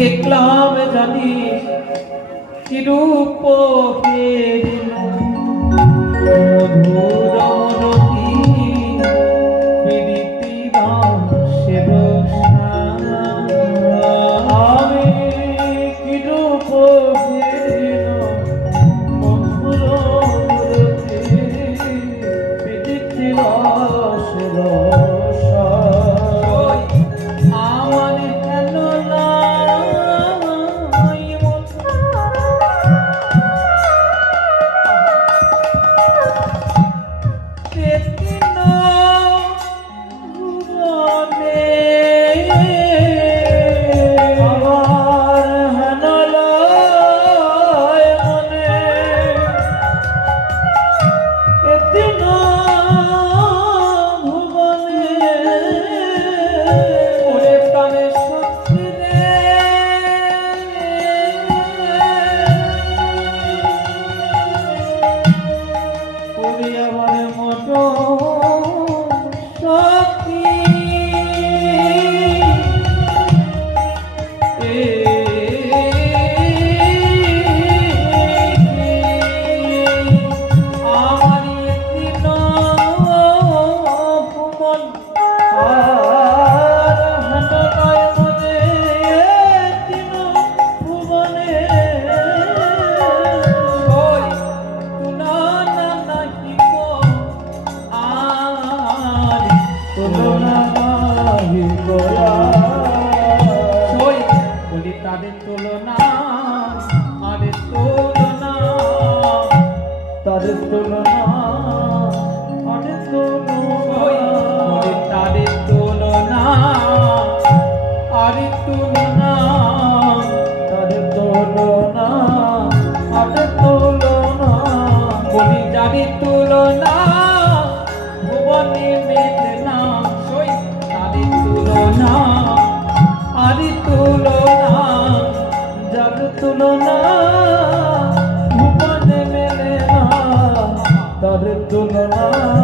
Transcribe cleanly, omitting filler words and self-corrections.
দেখলাম জানিস কি রূপ মধুর মনতি পীড়িতি বাসের আমি কি রূপ মধুর পীড়িতি বাসের তাদের তুলনা তাদের তুলনা তাদের তুলনা তাদের তুলনা তাদের তুলনা তাদের তুলনা বলি যাদের তুলনা ভুবনে মেলে না তাদের তুলনা তাদের তুলনা যাদের তুলনা ভুবনে মেলে না তাদের তুলনা